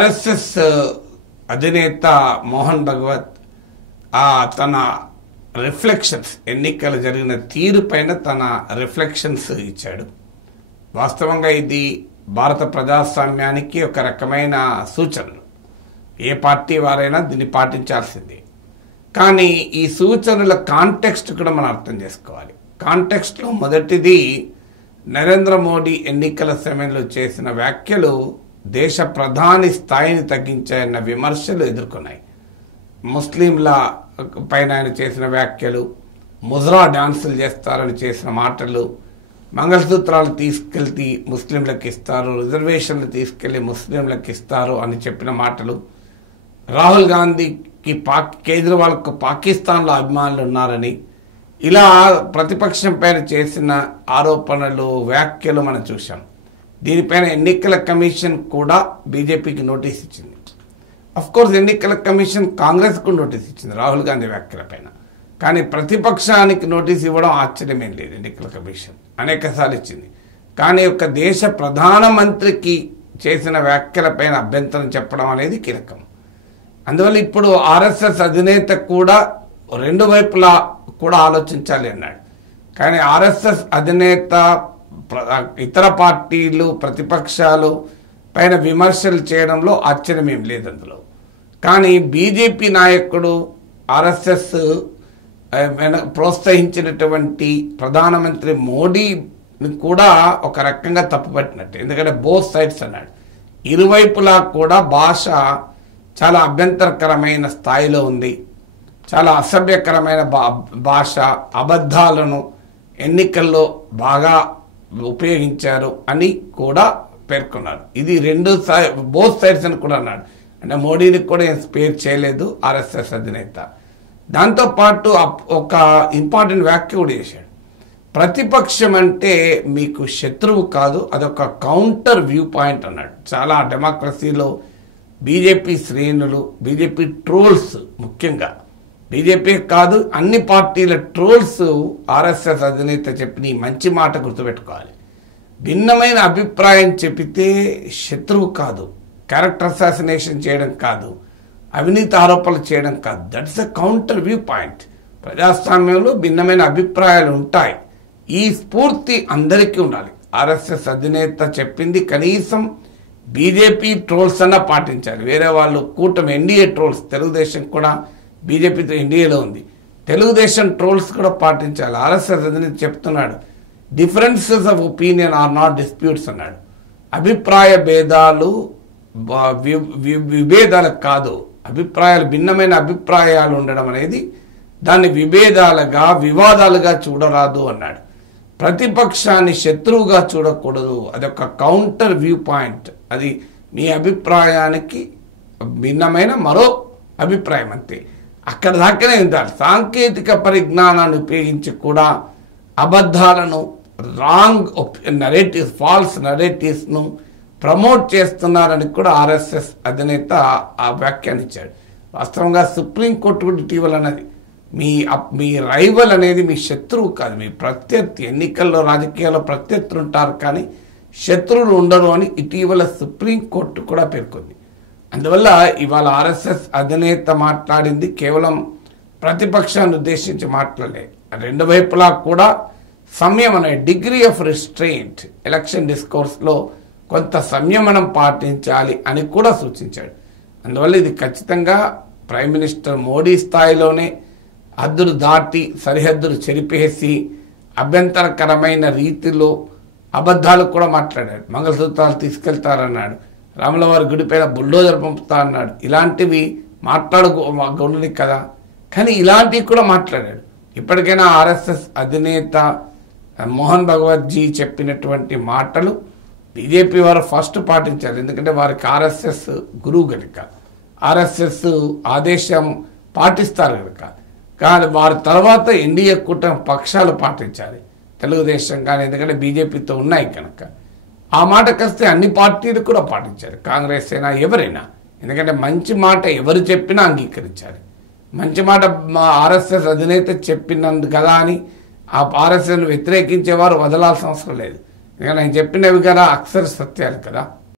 RSS అధినేత మోహన్ భగవత్ తన reflections ఎన్నికలు జరిగిన తీరు పైన తన రిఫ్లెక్షన్స్ ఇచ్చాడు. వాస్తవంగా ఇది భారత ప్రజాస్వామ్యానికి ఒక రకమైన సూచనలు. ఏ పార్టీ వారైనా దీన్ని పాటించాల్సిందే. కానీ ఈ సూచనల కాంటెక్స్ట్ కూడా మనం అర్థం చేసుకోవాలి. కాంటెక్స్ట్లో మొదటిది, నరేంద్ర మోడీ ఎన్నికల సమయంలో చేసిన వ్యాఖ్యలు దేశ ప్రధాని స్థాయిని తగ్గించాయన్న విమర్శలు ఎదుర్కొన్నాయి. ముస్లింల పైన ఆయన చేసిన వ్యాఖ్యలు, ముజ్రా డాన్సులు చేస్తారని చేసిన మాటలు, మంగళసూత్రాలు తీసుకెళ్తే ముస్లింలకు ఇస్తారు, రిజర్వేషన్లు తీసుకెళ్లి ముస్లింలకు ఇస్తారు అని చెప్పిన మాటలు, రాహుల్ గాంధీకి కేజ్రీవాల్కు పాకిస్తాన్లో అభిమానులు ఉన్నారని, ఇలా ప్రతిపక్షం పైన చేసిన ఆరోపణలు, వ్యాఖ్యలు మనం చూసాం. దీనిపైన ఎన్నికల కమిషన్ కూడా బీజేపీకి నోటీస్ ఇచ్చింది. కోర్స్ ఎన్నికల కమిషన్ కాంగ్రెస్కు నోటీస్ ఇచ్చింది రాహుల్ గాంధీ వ్యాఖ్యల పైన. కానీ ప్రతిపక్షానికి నోటీస్ ఇవ్వడం ఆశ్చర్యమేం లేదు. ఎన్నికల కమిషన్ అనేకసార్లు ఇచ్చింది. కానీ ఒక దేశ ప్రధానమంత్రికి చేసిన వ్యాఖ్యలపైన అభ్యంతరం చెప్పడం అనేది కీలకం. అందువల్ల ఇప్పుడు ఆర్ఎస్ఎస్ అధినేత కూడా రెండు వైపులా కూడా ఆలోచించాలి అన్నాడు. కానీ ఆర్ఎస్ఎస్ అధినేత ఇతర పార్టీలు, ప్రతిపక్షాలు పైన విమర్శలు చేయడంలో ఆశ్చర్యమేం లేదు అందులో. కానీ బీజేపీ నాయకుడు ఆర్ఎస్ఎస్ ప్రోత్సహించినటువంటి ప్రధానమంత్రి మోడీని కూడా ఒక రకంగా తప్పుపట్టినట్టు. ఎందుకంటే బోత్ సైడ్స్ అన్నాడు. ఇరువైపులా కూడా భాష చాలా అభ్యంతరకరమైన స్థాయిలో ఉంది, చాలా అసభ్యకరమైన భాష, అబద్ధాలను ఎన్నికల్లో బాగా ఉపయోగించారు అని కూడా పేర్కొన్నారు. ఇది బోత్ సైడ్స్ అని కూడా అన్నాడు. అంటే మోడీని కూడా ఏం స్పేర్ చేయలేదు ఆర్ఎస్ఎస్ అధినేత. దాంతోపాటు ఒక ఇంపార్టెంట్ వ్యాఖ్య కూడా చేశాడు. ప్రతిపక్షం అంటే మీకు శత్రువు కాదు, అదొక కౌంటర్ వ్యూ పాయింట్ అన్నాడు. చాలా డెమోక్రసీలో బీజేపీ శ్రేణులు, బీజేపీ ట్రోల్స్, ముఖ్యంగా బీజేపీ కాదు అన్ని పార్టీల ట్రోల్స్ ఆర్ఎస్ఎస్ అధినేత చెప్పిన ఈ మంచి మాట గుర్తుపెట్టుకోవాలి. భిన్నమైన అభిప్రాయం చెప్పితే శత్రువు కాదు, క్యారెక్టర్ అసాసినేషన్ చేయడం కాదు, అవినీతి ఆరోపణలు చేయడం కాదు. That's a counter view point. ప్రజాస్వామ్యంలో భిన్నమైన అభిప్రాయాలు ఉంటాయి. ఈ స్ఫూర్తి అందరికీ ఉండాలి. ఆర్ఎస్ఎస్ అధినేత చెప్పింది కనీసం బీజేపీ ట్రోల్స్ అన్నా పాటించాలి. వేరే వాళ్ళు కూటమి ఎన్డీఏ ట్రోల్స్, తెలుగుదేశం కూడా బీజేపీతో ఎన్డీఏలో ఉంది, తెలుగుదేశం ట్రోల్స్ కూడా పాటించాలి. ఆర్ఎస్ఎస్ అధినేత చెప్తున్నాడు, differences of opinion or not disputes అన్నాడు. అభిప్రాయ భేదాలు విభేదాలకు కాదు, అభిప్రాయాలు భిన్నమైన అభిప్రాయాలు ఉండడం అనేది దాన్ని విభేదాలుగా, వివాదాలుగా చూడరాదు అన్నాడు. ప్రతిపక్షాన్ని శత్రువుగా చూడకూడదు, అదొక కౌంటర్ వ్యూ పాయింట్. అది మీ అభిప్రాయానికి భిన్నమైన మరో అభిప్రాయం అంతే. అక్కడ దాకానే ఉండాలి. సాంకేతిక పరిజ్ఞానాన్ని ఉపయోగించి కూడా అబద్ధాలను, రాంగ్ నరేటివ్స్, ఫాల్స్ నరేటివ్స్ను ప్రమోట్ చేస్తున్నారని కూడా ఆర్ఎస్ఎస్ అధినేత ఆ వ్యాఖ్యానించాడు. వాస్తవంగా సుప్రీంకోర్టు కూడా ఇటీవల అన్నది, మీ రైవల్ అనేది మీ శత్రువు కాదు, మీ ప్రత్యర్థి. ఎన్నికల్లో రాజకీయాల్లో ప్రత్యర్థులు ఉంటారు కానీ శత్రువులు ఉండరు అని ఇటీవల సుప్రీంకోర్టు కూడా పేర్కొంది. అందువల్ల ఇవాళ ఆర్ఎస్ఎస్ అధినేత మాట్లాడింది కేవలం ప్రతిపక్షాన్ని ఉద్దేశించి మాట్లాడలేదు. రెండు వైపులా కూడా సంయమన, డిగ్రీ ఆఫ్ రిస్ట్రెయింట్, ఎలక్షన్ డిస్కోర్స్లో కొంత సంయమనం పాటించాలి అని కూడా సూచించాడు. అందువల్ల ఇది ఖచ్చితంగా ప్రైమ్ మినిస్టర్ మోడీ స్థాయిలోనే హద్దులు దాటి, సరిహద్దులు చెరిపేసి అభ్యంతరకరమైన రీతిలో అబద్ధాలు కూడా మాట్లాడాడు. మంగళసూత్రాలు తీసుకెళ్తారన్నాడు, రాములవారి గుడిపైన బుల్డోజర్ పంపుతా అన్నాడు. ఇలాంటివి మాట్లాడకూడదు కదా, కానీ ఇలాంటివి కూడా మాట్లాడాడు. ఇప్పటికైనా ఆర్ఎస్ఎస్ అధినేత మోహన్ భగవత్ జీ చెప్పినటువంటి మాటలు బీజేపీ వారు ఫస్ట్ పాటించాలి. ఎందుకంటే వారికి ఆర్ఎస్ఎస్ గురువు కనుక, ఆర్ఎస్ఎస్ ఆదేశం పాటిస్తారు కనుక. కానీ వారి తర్వాత ఎన్డీఏ కూటమి పక్షాలు పాటించాలి, తెలుగుదేశం కానీ, ఎందుకంటే బీజేపీతో ఉన్నాయి కనుక. ఆ మాటకు వస్తే అన్ని పార్టీలు కూడా పాటించారు, కాంగ్రెస్ అయినా ఎవరైనా. ఎందుకంటే మంచి మాట ఎవరు చెప్పినా అంగీకరించాలి. మంచి మాట ఆర్ఎస్ఎస్ అధినేత చెప్పినందు కదా అని ఆ ఆర్ఎస్ఎస్ను వ్యతిరేకించేవారు వదలాల్సిన అవసరం లేదు. ఎందుకంటే ఆయన చెప్పినవి కదా అక్షర సత్యాలు కదా.